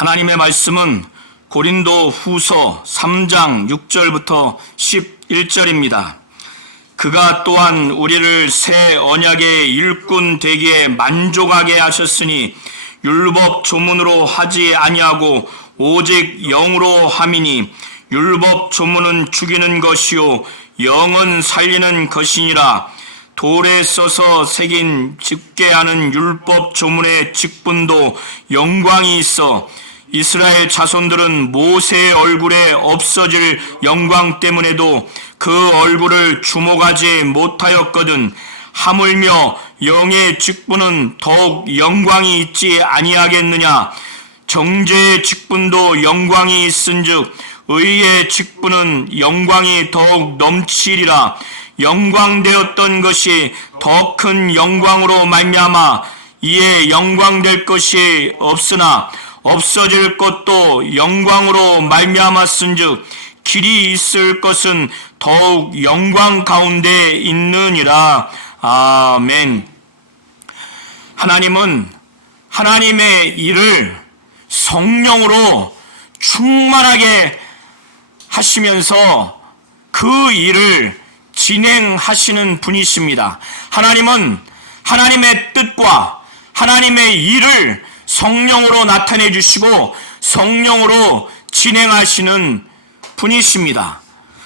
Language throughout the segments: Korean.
하나님의 말씀은 고린도 후서 3장 6절부터 11절입니다. 그가 또한 우리를 새 언약의 일꾼 되기에 만족하게 하셨으니 율법 조문으로 하지 아니하고 오직 영으로 함이니 율법 조문은 죽이는 것이요 영은 살리는 것이니라. 돌에 써서 새긴 집계하는 율법 조문의 직분도 영광이 있어 이스라엘 자손들은 모세의 얼굴에 없어질 영광 때문에도 그 얼굴을 주목하지 못하였거든. 하물며 영의 직분은 더욱 영광이 있지 아니하겠느냐. 정죄의 직분도 영광이 있은즉 의의 직분은 영광이 더욱 넘치리라. 영광되었던 것이 더 큰 영광으로 말미암아 이에 영광될 것이 없으나 없어질 것도 영광으로 말미암았은즉 길이 있을 것은 더욱 영광 가운데 있느니라. 아멘. 하나님은 하나님의 일을 성령으로 충만하게 하시면서 그 일을 진행하시는 분이십니다. 하나님은 하나님의 뜻과 하나님의 일을 성령으로 나타내 주시고 성령으로 진행하시는 분이십니다.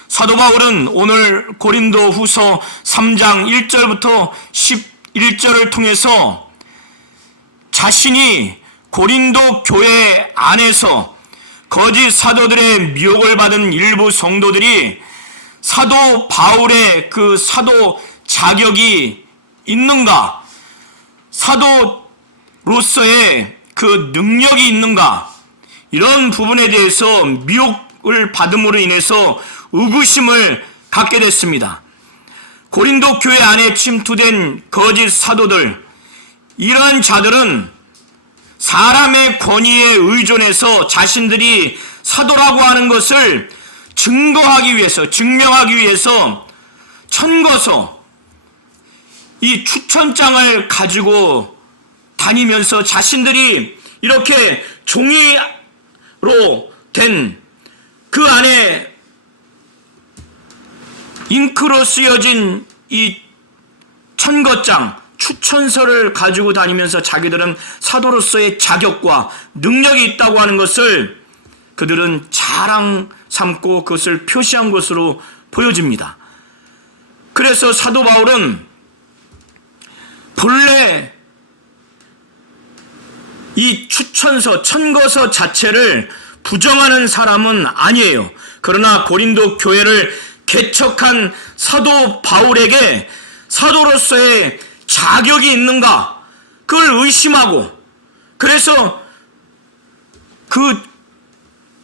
사도 바울은 오늘 고린도 후서 3장 1절부터 11절을 통해서 자신이 고린도 교회 안에서 거짓 사도들의 미혹을 받은 일부 성도들이 사도 바울의 그 사도 자격이 있는가, 사도로서의 그 능력이 있는가, 이런 부분에 대해서 미혹을 받음으로 인해서 의구심을 갖게 됐습니다. 고린도 교회 안에 침투된 거짓 사도들, 이러한 자들은 사람의 권위에 의존해서 자신들이 사도라고 하는 것을 증거하기 위해서, 증명하기 위해서 천거서, 이 추천장을 가지고 다니면서 자신들이 이렇게 종이로 된 그 안에 잉크로 쓰여진 이 천거장, 추천서를 가지고 다니면서 자기들은 사도로서의 자격과 능력이 있다고 하는 것을 그들은 자랑 삼고 그것을 표시한 것으로 보여집니다. 그래서 사도 바울은 본래 이 추천서, 천거서 자체를 부정하는 사람은 아니에요. 그러나 고린도 교회를 개척한 사도 바울에게 사도로서의 자격이 있는가, 그걸 의심하고, 그래서 그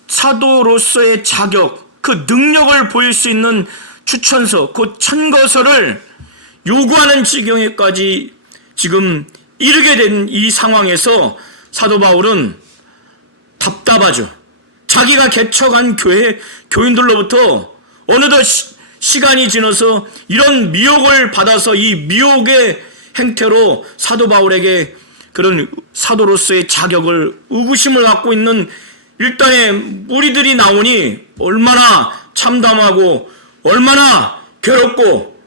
사도로서의 자격, 그 능력을 보일 수 있는 추천서, 그 천거서를 요구하는 지경에까지 지금 이르게 된 이 상황에서 사도 바울은 답답하죠. 자기가 개척한 교인들로부터 어느덧 시간이 지나서 이런 미혹을 받아서 이 미혹의 행태로 사도 바울에게 그런 사도로서의 자격을, 의구심을 갖고 있는 일단의 무리들이 나오니 얼마나 참담하고 얼마나 괴롭고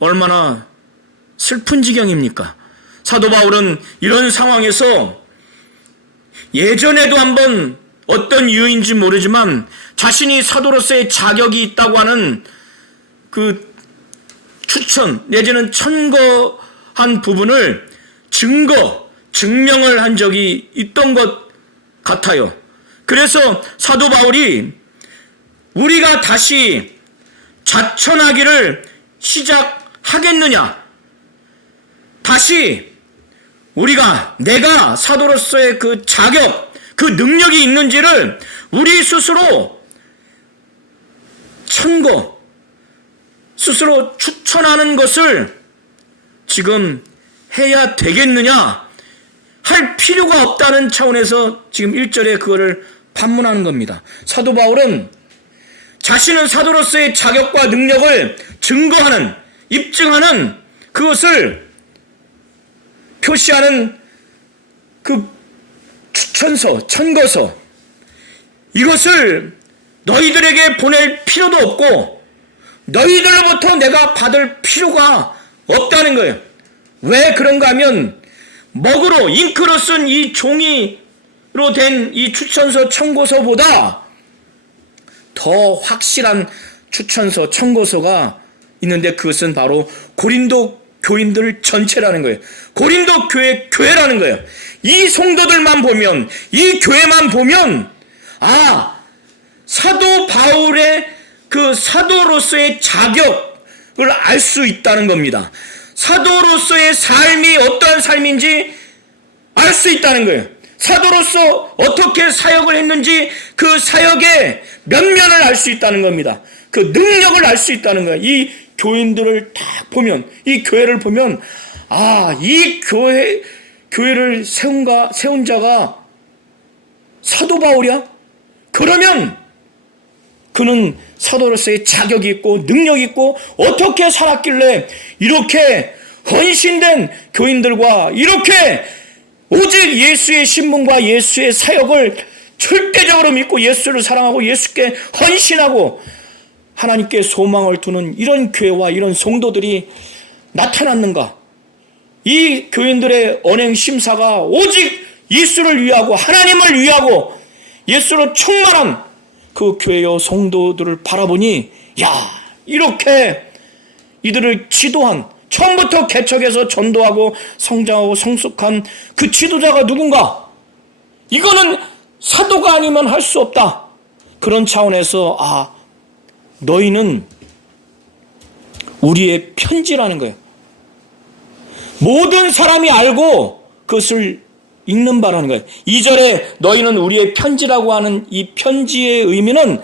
얼마나 슬픈 지경입니까? 사도 바울은 이런 상황에서 예전에도 한번 어떤 이유인지 모르지만 자신이 사도로서의 자격이 있다고 하는 그 추천 내지는 천거한 부분을 증명을 한 적이 있던 것 같아요. 그래서 사도 바울이 우리가 다시 자천하기를 시작하겠느냐, 다시 내가 사도로서의 그 자격, 그 능력이 있는지를 우리 스스로 스스로 추천하는 것을 지금 해야 되겠느냐 할 필요가 없다는 차원에서 지금 1절에 그거를 반문하는 겁니다. 사도 바울은 자신은 사도로서의 자격과 능력을 증거하는, 입증하는 그것을 표시하는 그 추천서, 천거서 이것을 너희들에게 보낼 필요도 없고 너희들로부터 내가 받을 필요가 없다는 거예요. 왜 그런가 하면 먹으로 잉크로 쓴 이 종이로 된 이 추천서, 청고서보다 더 확실한 추천서, 청고서가 있는데 그것은 바로 고린도 교인들 전체라는 거예요. 고린도 교회라는 거예요. 이 성도들만 보면, 이 교회만 보면 사도 바울의 그 사도로서의 자격을 알 수 있다는 겁니다. 사도로서의 삶이 어떠한 삶인지 알 수 있다는 거예요. 사도로서 어떻게 사역을 했는지 그 사역의 면면을 알 수 있다는 겁니다. 그 능력을 알 수 있다는 거예요. 이 교인들을 딱 보면, 이 교회를 보면 이 교회를 세운 자가 사도 바울이야? 그러면 그는 사도로서의 자격이 있고 능력이 있고 어떻게 살았길래 이렇게 헌신된 교인들과 이렇게 오직 예수의 신분과 예수의 사역을 절대적으로 믿고 예수를 사랑하고 예수께 헌신하고 하나님께 소망을 두는 이런 교회와 이런 성도들이 나타났는가? 이 교인들의 언행 심사가 오직 예수를 위하고 하나님을 위하고 예수로 충만한 그 교회의 성도들을 바라보니 이렇게 이들을 지도한, 처음부터 개척해서 전도하고 성장하고 성숙한 그 지도자가 누군가? 이거는 사도가 아니면 할 수 없다. 그런 차원에서 너희는 우리의 편지라는 거예요. 모든 사람이 알고 그것을 읽는 바라는 거예요. 2절에 너희는 우리의 편지라고 하는 이 편지의 의미는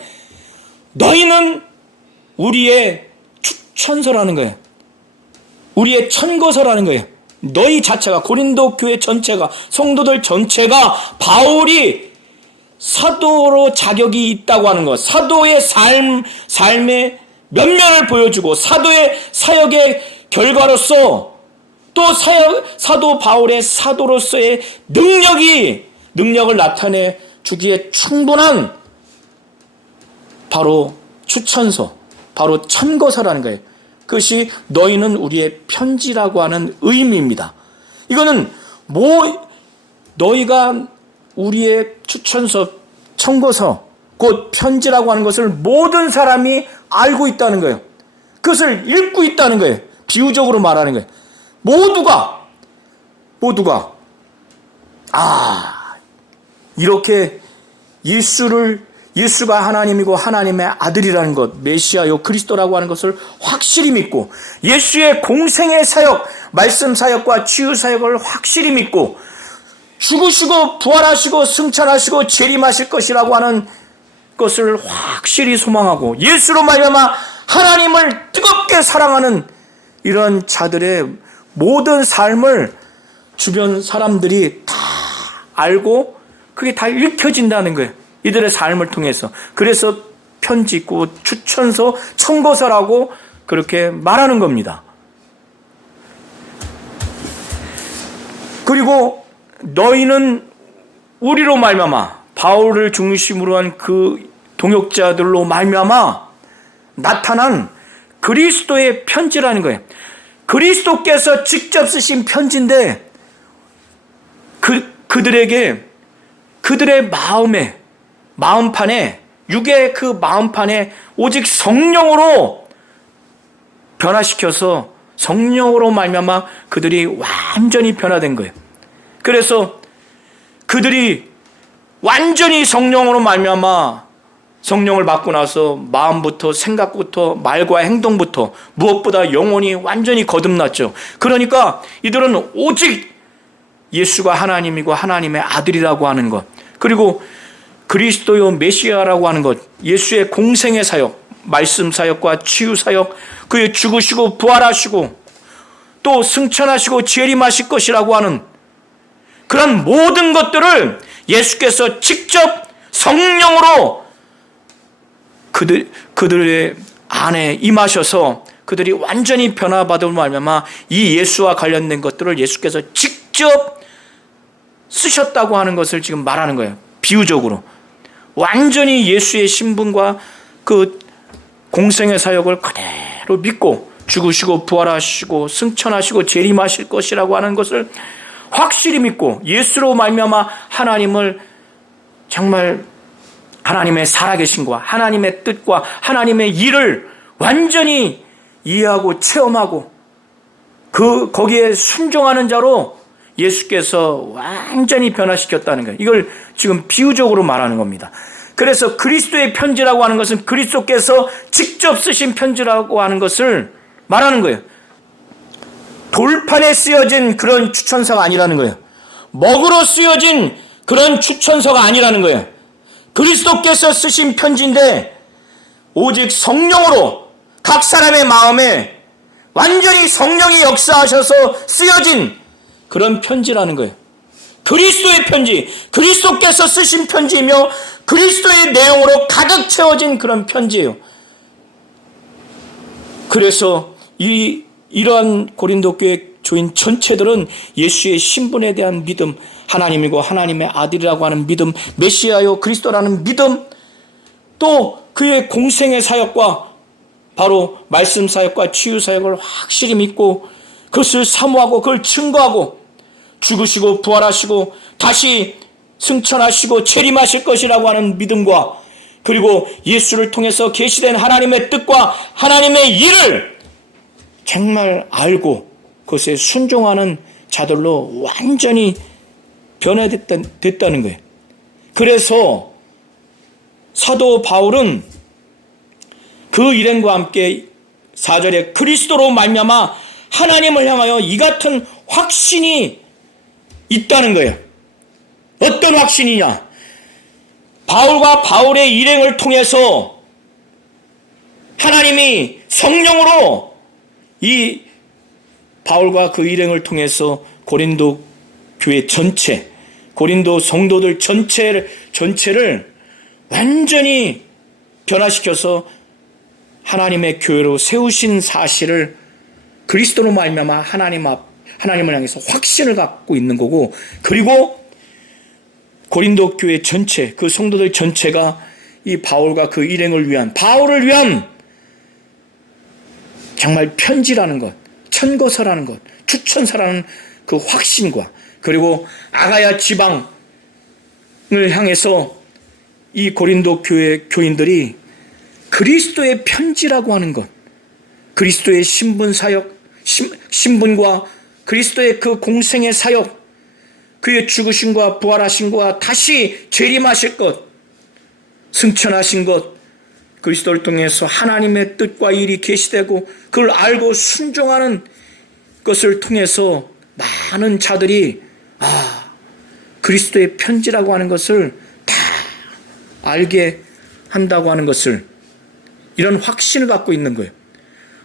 너희는 우리의 추천서라는 거예요. 우리의 천거서라는 거예요. 너희 자체가, 고린도 교회 전체가, 성도들 전체가 바울이 사도로 자격이 있다고 하는 것, 사도의 삶의 면면을 보여주고 사도의 사역의 결과로서 또 사도 바울의 사도로서의 능력을 나타내 주기에 충분한 바로 추천서, 바로 천거서라는 거예요. 그것이 너희는 우리의 편지라고 하는 의미입니다. 이거는 너희가 우리의 추천서, 천거서, 곧 편지라고 하는 것을 모든 사람이 알고 있다는 거예요. 그것을 읽고 있다는 거예요. 비유적으로 말하는 거예요. 모두가 이렇게 예수가 하나님이고 하나님의 아들이라는 것, 메시아요 그리스도라고 하는 것을 확실히 믿고 예수의 공생의 사역, 말씀 사역과 치유 사역을 확실히 믿고 죽으시고 부활하시고 승천하시고 재림하실 것이라고 하는 것을 확실히 소망하고 예수로 말미암아 하나님을 뜨겁게 사랑하는 이런 자들의 모든 삶을 주변 사람들이 다 알고 그게 다 읽혀진다는 거예요. 이들의 삶을 통해서. 그래서 편지 있고 추천서, 청거서라고 그렇게 말하는 겁니다. 그리고 너희는 우리로 말미암아 바울을 중심으로 한 그 동역자들로 말미암아 나타난 그리스도의 편지라는 거예요. 그리스도께서 직접 쓰신 편지인데 그들에게 그들의 마음판에 육의 그 마음판에 오직 성령으로 변화시켜서 성령으로 말미암아 그들이 완전히 변화된 거예요. 그래서 그들이 완전히 성령으로 말미암아 성령을 받고 나서 마음부터 생각부터 말과 행동부터 무엇보다 영혼이 완전히 거듭났죠. 그러니까 이들은 오직 예수가 하나님이고 하나님의 아들이라고 하는 것, 그리고 그리스도요 메시아라고 하는 것, 예수의 공생의 사역, 말씀 사역과 치유 사역, 그의 죽으시고 부활하시고 또 승천하시고 재림하실 것이라고 하는 그런 모든 것들을 예수께서 직접 성령으로 그들의 안에 임하셔서 그들이 완전히 변화받음을 말미암아 이 예수와 관련된 것들을 예수께서 직접 쓰셨다고 하는 것을 지금 말하는 거예요. 비유적으로. 완전히 예수의 신분과 그 공생의 사역을 그대로 믿고 죽으시고 부활하시고 승천하시고 재림하실 것이라고 하는 것을 확실히 믿고 예수로 말미암아 하나님을 정말 하나님의 살아계신과 하나님의 뜻과 하나님의 일을 완전히 이해하고 체험하고 거기에 순종하는 자로 예수께서 완전히 변화시켰다는 거예요. 이걸 지금 비유적으로 말하는 겁니다. 그래서 그리스도의 편지라고 하는 것은 그리스도께서 직접 쓰신 편지라고 하는 것을 말하는 거예요. 돌판에 쓰여진 그런 추천서가 아니라는 거예요. 먹으로 쓰여진 그런 추천서가 아니라는 거예요. 그리스도께서 쓰신 편지인데 오직 성령으로 각 사람의 마음에 완전히 성령이 역사하셔서 쓰여진 그런 편지라는 거예요. 그리스도의 편지, 그리스도께서 쓰신 편지이며 그리스도의 내용으로 가득 채워진 그런 편지예요. 그래서 이러한 고린도 교회 교인 전체들은 예수의 신분에 대한 믿음, 하나님이고 하나님의 아들이라고 하는 믿음, 메시아요 그리스도라는 믿음, 또 그의 공생의 사역과 바로 말씀 사역과 치유 사역을 확실히 믿고 그것을 사모하고 그걸 증거하고 죽으시고 부활하시고 다시 승천하시고 재림하실 것이라고 하는 믿음과 그리고 예수를 통해서 계시된 하나님의 뜻과 하나님의 일을 정말 알고 그것에 순종하는 자들로 완전히 변화됐다는 거예요. 그래서 사도 바울은 그 일행과 함께 4절에 그리스도로 말미암아 하나님을 향하여 이 같은 확신이 있다는 거예요. 어떤 확신이냐? 바울과 바울의 일행을 통해서 하나님이 성령으로 이 바울과 그 일행을 통해서 고린도 교회 전체, 고린도 성도들 전체를 완전히 변화시켜서 하나님의 교회로 세우신 사실을 그리스도로 말미암아 하나님을 향해서 확신을 갖고 있는 거고, 그리고 고린도 교회 전체, 그 성도들 전체가 이 바울과 그 일행을 위한, 바울을 위한 정말 편지라는 것, 천거서라는 것, 추천서라는 그 확신과, 그리고 아가야 지방을 향해서 이 고린도 교회 교인들이 그리스도의 편지라고 하는 것, 그리스도의 신분 사역, 신분과 그리스도의 그 공생의 사역, 그의 죽으심과 부활하심과 다시 재림하실 것, 승천하신 것, 그리스도를 통해서 하나님의 뜻과 일이 계시되고 그걸 알고 순종하는 것을 통해서 많은 자들이 그리스도의 편지라고 하는 것을 다 알게 한다고 하는 것을, 이런 확신을 갖고 있는 거예요.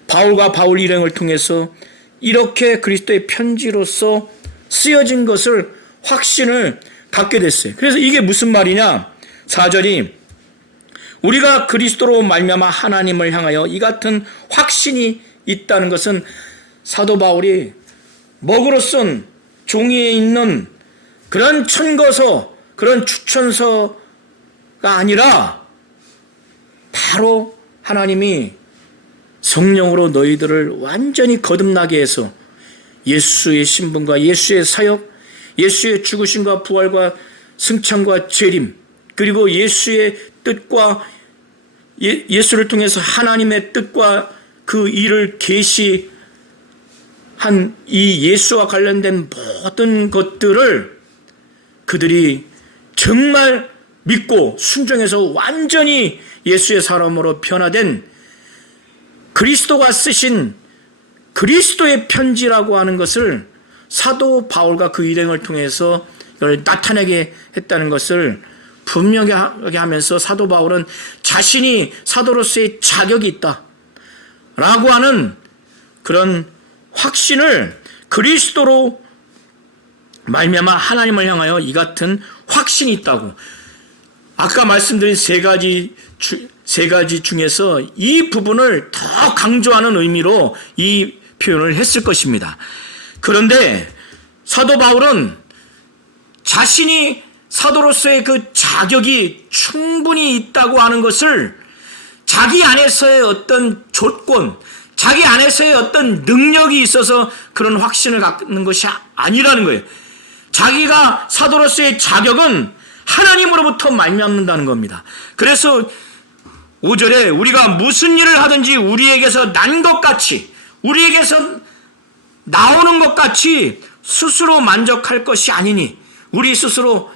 바울과 바울 일행을 통해서 이렇게 그리스도의 편지로서 쓰여진 것을 확신을 갖게 됐어요. 그래서 이게 무슨 말이냐? 4절이 우리가 그리스도로 말미암아 하나님을 향하여 이 같은 확신이 있다는 것은 사도 바울이 먹으로 쓴 종이에 있는 그런 천거서, 그런 추천서가 아니라 바로 하나님이 성령으로 너희들을 완전히 거듭나게 해서 예수의 신분과 예수의 사역, 예수의 죽으심과 부활과 승천과 재림, 그리고 예수의 뜻과 예수를 통해서 하나님의 뜻과 그 일을 계시한 이 예수와 관련된 모든 것들을 그들이 정말 믿고 순종해서 완전히 예수의 사람으로 변화된 그리스도가 쓰신 그리스도의 편지라고 하는 것을 사도 바울과 그 일행을 통해서 이걸 나타내게 했다는 것을 분명하게 하면서 사도 바울은 자신이 사도로서의 자격이 있다 라고 하는 그런 확신을 그리스도로 말미암아 하나님을 향하여 이 같은 확신이 있다고, 아까 말씀드린 세 가지 중에서 이 부분을 더 강조하는 의미로 이 표현을 했을 것입니다. 그런데 사도 바울은 자신이 사도로서의 그 자격이 충분히 있다고 하는 것을 자기 안에서의 어떤 조건, 자기 안에서의 어떤 능력이 있어서 그런 확신을 갖는 것이 아니라는 거예요. 자기가 사도로서의 자격은 하나님으로부터 말미암는다는 겁니다. 그래서 5절에 우리가 무슨 일을 하든지 우리에게서 난 것 같이, 우리에게서 나오는 것 같이 스스로 만족할 것이 아니니, 우리 스스로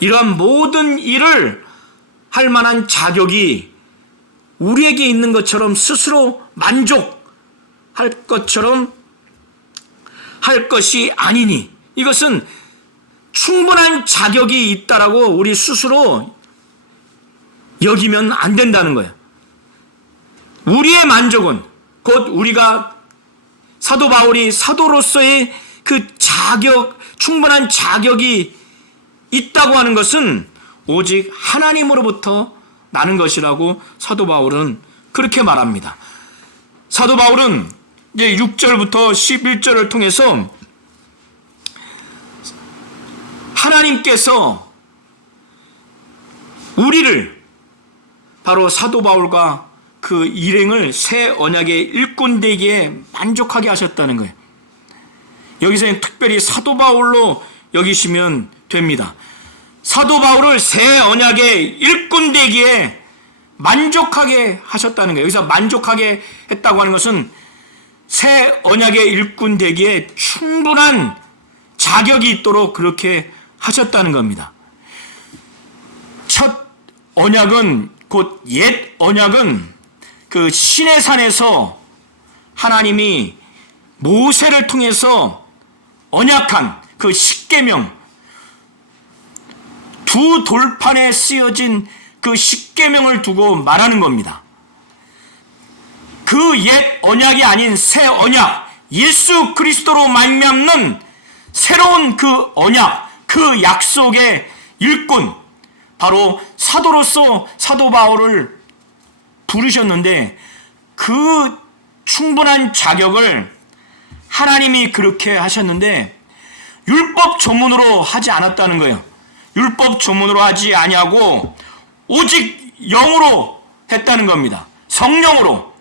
이러한 모든 일을 할 만한 자격이 우리에게 있는 것처럼 스스로 만족할 것처럼 할 것이 아니니, 이것은 충분한 자격이 있다라고 우리 스스로 여기면 안 된다는 거예요. 우리의 만족은 곧 우리가 사도 바울이 사도로서의 그 자격, 충분한 자격이 있다고 하는 것은 오직 하나님으로부터 나는 것이라고 사도 바울은 그렇게 말합니다. 사도 바울은 이제 6절부터 11절을 통해서 하나님께서 우리를 바로 사도 바울과 그 일행을 새 언약의 일꾼 되기에 만족하게 하셨다는 거예요. 여기서는 특별히 사도 바울로 여기시면 됩니다. 사도 바울을 새 언약의 일꾼 되기에 만족하게 하셨다는 거예요. 여기서 만족하게 했다고 하는 것은 새 언약의 일꾼 되기에 충분한 자격이 있도록 그렇게 하셨다는 겁니다. 첫 언약은 곧 옛 언약은 그 시내산에서 하나님이 모세를 통해서 언약한 그 십계명, 두 돌판에 쓰여진 그 십계명을 두고 말하는 겁니다. 그 옛 언약이 아닌 새 언약, 예수 그리스도로 말미암는 새로운 그 언약, 그 약속의 일꾼, 바로 사도로서 사도 바울을 부르셨는데 그 충분한 자격을 하나님이 그렇게 하셨는데 율법 조문으로 하지 않았다는 거예요. 율법 조문으로 하지 아니하고 오직 영으로 했다는 겁니다. 성령으로.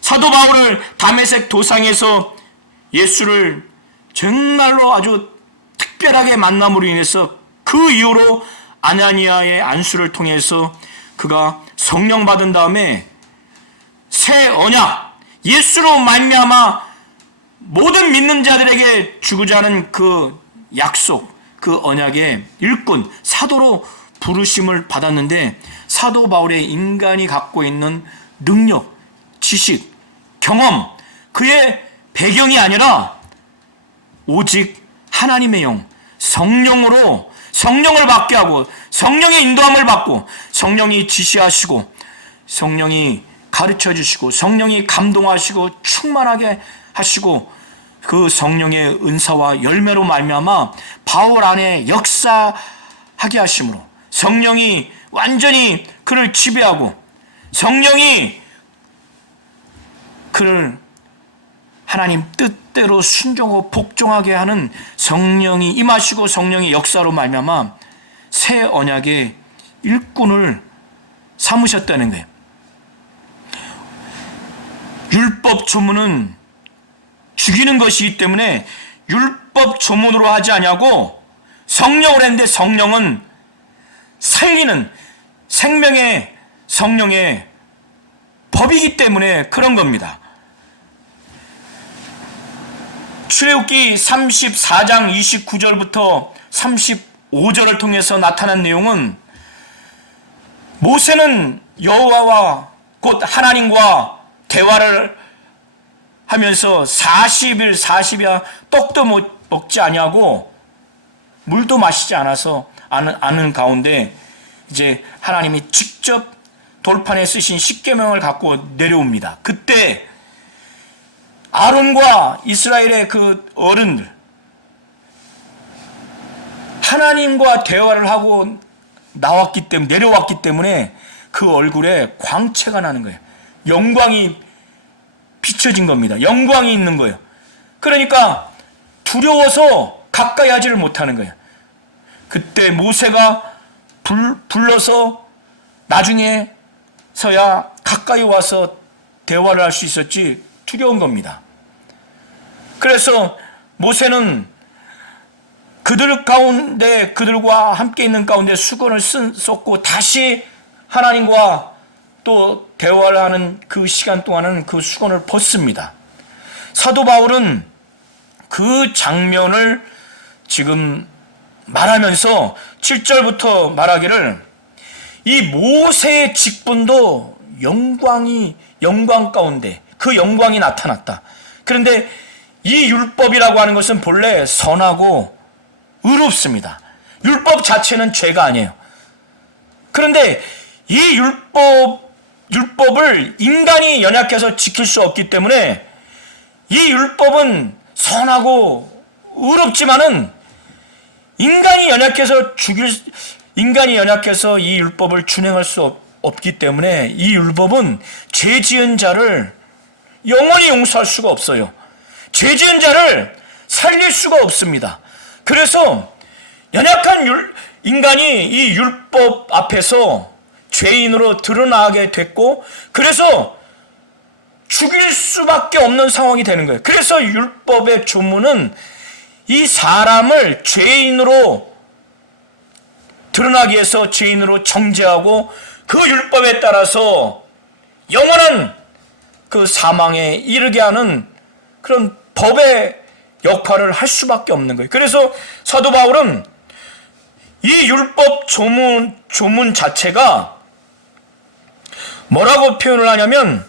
사도 바울을 다메섹 도상에서 예수를 정말로 아주 특별하게 만남으로 인해서 그 이후로 아나니아의 안수를 통해서 그가 성령 받은 다음에 새 언약, 예수로 말미암아 모든 믿는 자들에게 주고자 하는 그 약속, 그 언약의 일꾼, 사도로 부르심을 받았는데 사도 바울의 인간이 갖고 있는 능력, 지식, 경험, 그의 배경이 아니라 오직 하나님의 영, 성령으로 성령을 받게 하고 성령의 인도함을 받고 성령이 지시하시고 성령이 가르쳐 주시고 성령이 감동하시고 충만하게 하시고 그 성령의 은사와 열매로 말미암아 바울 안에 역사하게 하심으로 성령이 완전히 그를 지배하고 성령이 그를 하나님 뜻대로 순종하고 복종하게 하는 성령이 임하시고 성령의 역사로 말미암아 새 언약의 일꾼을 삼으셨다는 거예요. 율법 조문은 죽이는 것이기 때문에 율법 조문으로 하지 아니하고 성령으로 했는데 성령은 살리는 생명의 성령의 법이기 때문에 그런 겁니다. 출애굽기 34장 29절부터 35절을 통해서 나타난 내용은 모세는 여호와와 곧 하나님과 대화를 하면서 40일 40야 떡도 먹지 아니하고 물도 마시지 않아서 아는 가운데 이제 하나님이 직접 돌판에 쓰신 십계명을 갖고 내려옵니다. 그때 아론과 이스라엘의 그 어른들 하나님과 대화를 하고 내려왔기 때문에 그 얼굴에 광채가 나는 거예요. 영광이 비춰진 겁니다. 영광이 있는 거예요. 그러니까 두려워서 가까이 하지를 못하는 거예요. 그때 모세가 불러서 나중에서야 가까이 와서 대화를 할 수 있었지 두려운 겁니다. 그래서 모세는 그들과 함께 있는 가운데 수건을 썼고 다시 하나님과 또 대화를 하는 그 시간 동안은 그 수건을 벗습니다. 사도 바울은 그 장면을 지금 말하면서 7절부터 말하기를 이 모세의 직분도 영광 가운데 그 영광이 나타났다. 그런데 이 율법이라고 하는 것은 본래 선하고 의롭습니다. 율법 자체는 죄가 아니에요. 그런데 이 율법을 인간이 연약해서 지킬 수 없기 때문에 이 율법은 선하고 의롭지만은 인간이 연약해서 이 율법을 준행할 수 없기 때문에 이 율법은 죄 지은 자를 영원히 용서할 수가 없어요. 죄 지은 자를 살릴 수가 없습니다. 그래서 연약한 인간이 이 율법 앞에서 죄인으로 드러나게 됐고, 그래서 죽일 수밖에 없는 상황이 되는 거예요. 그래서 율법의 조문은 이 사람을 죄인으로 드러나기 위해서 죄인으로 정죄하고 그 율법에 따라서 영원한 그 사망에 이르게 하는 그런 법의 역할을 할 수밖에 없는 거예요. 그래서 사도 바울은 이 율법 조문 자체가 뭐라고 표현을 하냐면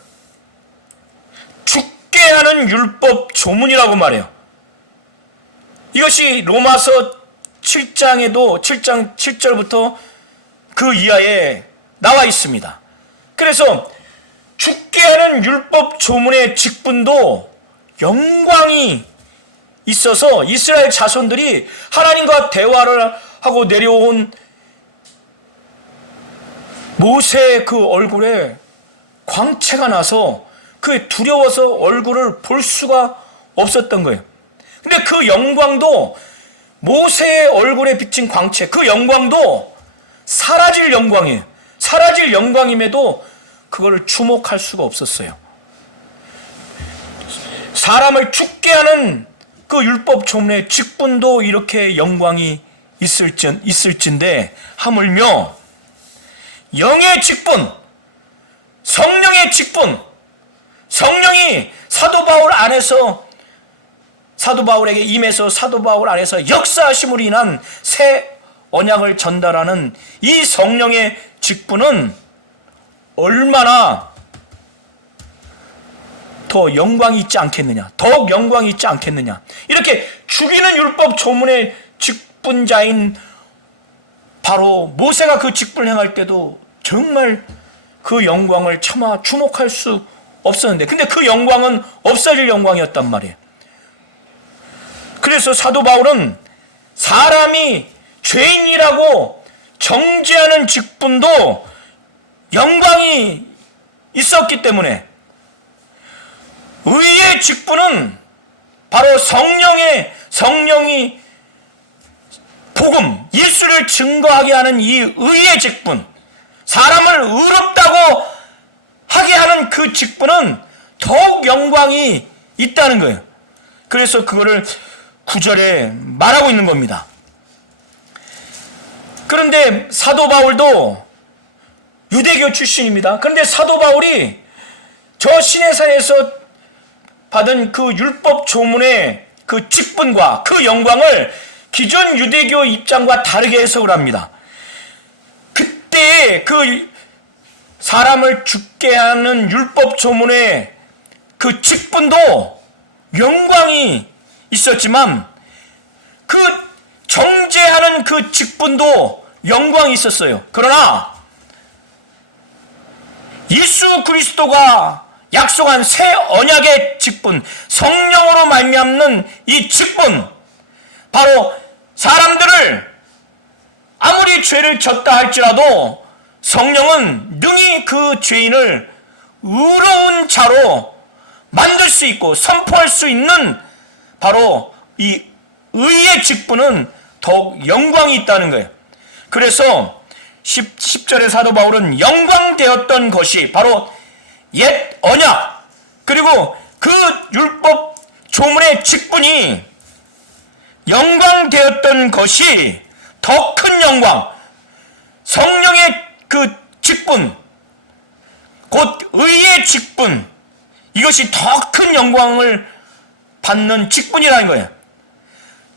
죽게 하는 율법 조문이라고 말해요. 이것이 로마서 7장에도 7장 7절부터 그 이하에 나와 있습니다. 그래서 죽게 하는 율법 조문의 직분도 영광이 있어서 이스라엘 자손들이 하나님과 대화를 하고 내려온 모세의 그 얼굴에 광채가 나서 그 두려워서 얼굴을 볼 수가 없었던 거예요. 근데 그 영광도 모세의 얼굴에 비친 광채, 그 영광도 사라질 영광이에요. 사라질 영광임에도 그걸 주목할 수가 없었어요. 사람을 죽게 하는 그 율법 조문의 직분도 이렇게 영광이 있을진데 하물며 영의 직분, 성령의 직분, 성령이 사도 바울에게 임해서 사도 바울 안에서 역사하심으로 인한 새 언약을 전달하는 이 성령의 직분은 얼마나 더 영광이 있지 않겠느냐, 더욱 영광이 있지 않겠느냐. 이렇게 죽이는 율법 조문의 직분자인 바로 모세가 그 직분을 행할 때도 정말 그 영광을 차마 주목할 수 없었는데, 근데 그 영광은 없어질 영광이었단 말이에요. 그래서 사도 바울은 사람이 죄인이라고 정죄하는 직분도 영광이 있었기 때문에 의의 직분은 바로 성령이 복음, 예수를 증거하게 하는 이 의의 직분, 사람을 의롭다고 하게 하는 그 직분은 더욱 영광이 있다는 거예요. 그래서 그거를 9절에 말하고 있는 겁니다. 그런데 사도 바울도 유대교 출신입니다. 그런데 사도 바울이 저 시내산에서 받은 그 율법 조문의 그 직분과 그 영광을 기존 유대교 입장과 다르게 해석을 합니다. 그때 그 사람을 죽게 하는 율법 조문의 그 직분도 영광이 있었지만 그 정죄하는 그 직분도 영광이 있었어요. 그러나 예수 그리스도가 약속한 새 언약의 직분, 성령으로 말미암는 이 직분, 바로 사람들을 아무리 죄를 졌다 할지라도 성령은 능히 그 죄인을 의로운 자로 만들 수 있고 선포할 수 있는 바로 이 의의 직분은 더욱 영광이 있다는 거예요. 그래서 10절의 사도 바울은 영광되었던 것이 바로 옛 언약, 그리고 그 율법 조문의 직분이 영광되었던 것이 더 큰 영광, 성령의 그 직분, 곧 의의 직분, 이것이 더 큰 영광을 받는 직분이라는 거예요.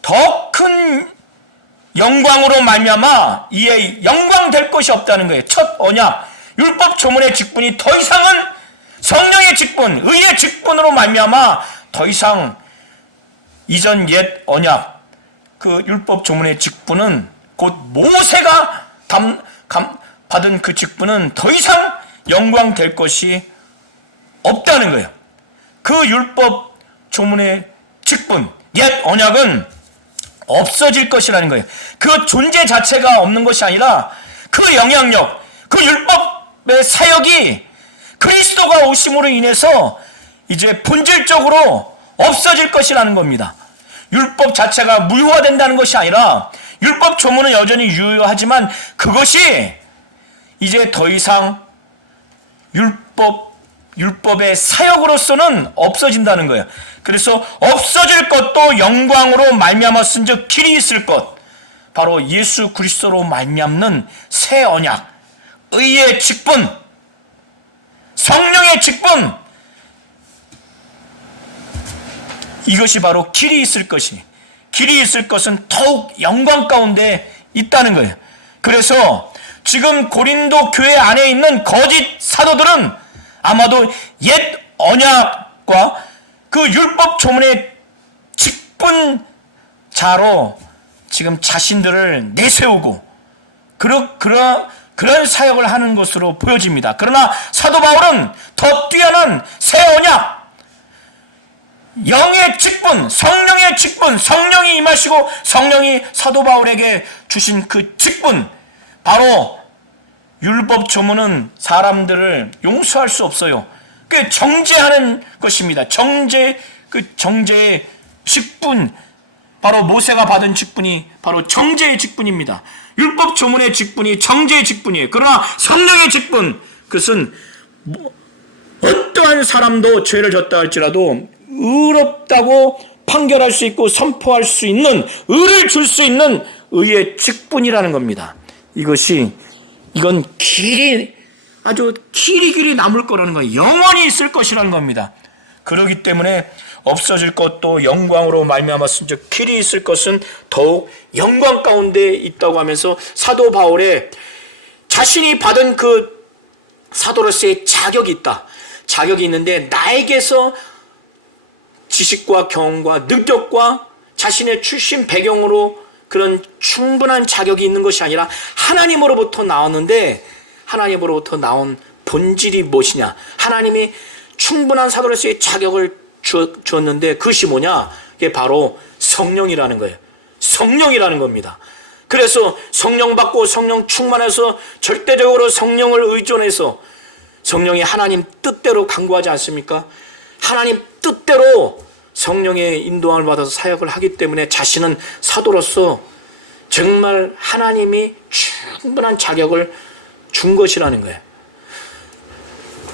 더 큰 영광으로 말미암아 이에 영광될 것이 없다는 거예요. 첫 언약, 율법 조문의 직분이 더 이상은 성령의 직분, 의의 직분으로 말미암아 더 이상 이전 옛 언약, 그 율법 조문의 직분은 곧 모세가 받은 그 직분은 더 이상 영광될 것이 없다는 거예요. 그 율법 조문의 직분, 옛 언약은 없어질 것이라는 거예요. 그 존재 자체가 없는 것이 아니라 그 영향력, 그 율법의 사역이 그리스도가 오심으로 인해서 이제 본질적으로 없어질 것이라는 겁니다. 율법 자체가 무효화된다는 것이 아니라 율법 조문은 여전히 유효하지만 그것이 이제 더 이상 율법의 사역으로서는 없어진다는 거예요. 그래서 없어질 것도 영광으로 말미암았은즉 길이 있을 것, 바로 예수 그리스도로 말미암는 새 언약, 의의 직분, 성령의 직분, 이것이 바로 길이 있을 것은 더욱 영광 가운데 있다는 거예요. 그래서 지금 고린도 교회 안에 있는 거짓 사도들은 아마도 옛 언약과 그 율법 조문의 직분자로 지금 자신들을 내세우고 그런 사역을 하는 것으로 보여집니다. 그러나 사도 바울은 더 뛰어난 새 언약, 영의 직분, 성령의 직분, 성령이 임하시고 성령이 사도 바울에게 주신 그 직분, 바로 율법 조문은 사람들을 용서할 수 없어요. 그 정죄하는 것입니다. 정죄의 직분, 바로 모세가 받은 직분이 바로 정죄의 직분입니다. 율법 조문의 직분이 정죄의 직분이에요. 그러나 성령의 직분, 그것은 어떠한 사람도 죄를 졌다 할지라도 의롭다고 판결할 수 있고 선포할 수 있는, 의를 줄 수 있는 의의 직분이라는 겁니다. 이건 아주 길이 남을 거라는 거예요. 영원히 있을 것이라는 겁니다. 그렇기 때문에 없어질 것도 영광으로 말미암았은즉 길이 있을 것은 더욱 영광 가운데 있다고 하면서 사도 바울의 자신이 받은 그 사도로서의 자격이 있다. 자격이 있는데 나에게서 지식과 경험과 능력과 자신의 출신 배경으로 그런 충분한 자격이 있는 것이 아니라 하나님으로부터 나왔는데, 하나님으로부터 나온 본질이 무엇이냐, 하나님이 충분한 사도로서의 자격을 주었는데 그것이 뭐냐, 그게 바로 성령이라는 거예요. 성령이라는 겁니다. 그래서 성령 받고 성령 충만해서 절대적으로 성령을 의존해서 성령이 하나님 뜻대로 강구하지 않습니까? 하나님 뜻대로 성령의 인도함을 받아서 사역을 하기 때문에 자신은 사도로서 정말 하나님이 충분한 자격을 준 것이라는 거예요.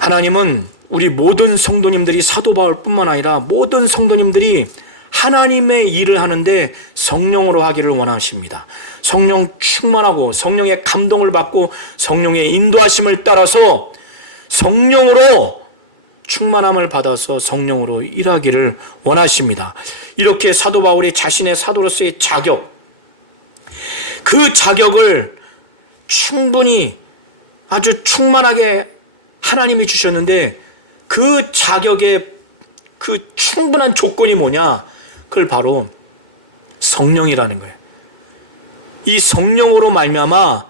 하나님은 우리 모든 성도님들이 사도 바울뿐만 아니라 모든 성도님들이 하나님의 일을 하는데 성령으로 하기를 원하십니다. 성령 충만하고 성령의 감동을 받고 성령의 인도하심을 따라서 성령으로 충만함을 받아서 성령으로 일하기를 원하십니다. 이렇게 사도 바울이 자신의 사도로서의 자격, 그 자격을 충분히 아주 충만하게 하나님이 주셨는데 그 자격의 그 충분한 조건이 뭐냐? 그걸 바로 성령이라는 거예요. 이 성령으로 말미암아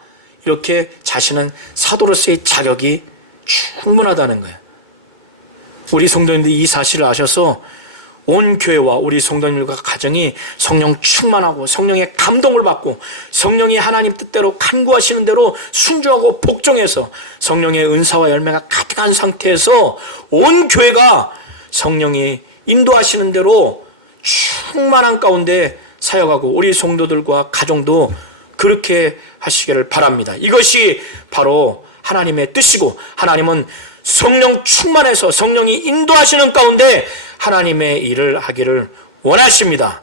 이렇게 자신은 사도로서의 자격이 충분하다는 거예요. 우리 성도님들이 이 사실을 아셔서 온 교회와 우리 성도님들과 가정이 성령 충만하고 성령의 감동을 받고 성령이 하나님 뜻대로 간구하시는 대로 순종하고 복종해서 성령의 은사와 열매가 가득한 상태에서 온 교회가 성령이 인도하시는 대로 충만한 가운데 사역하고 우리 성도들과 가정도 그렇게 하시기를 바랍니다. 이것이 바로 하나님의 뜻이고 하나님은 성령 충만해서 성령이 인도하시는 가운데 하나님의 일을 하기를 원하십니다.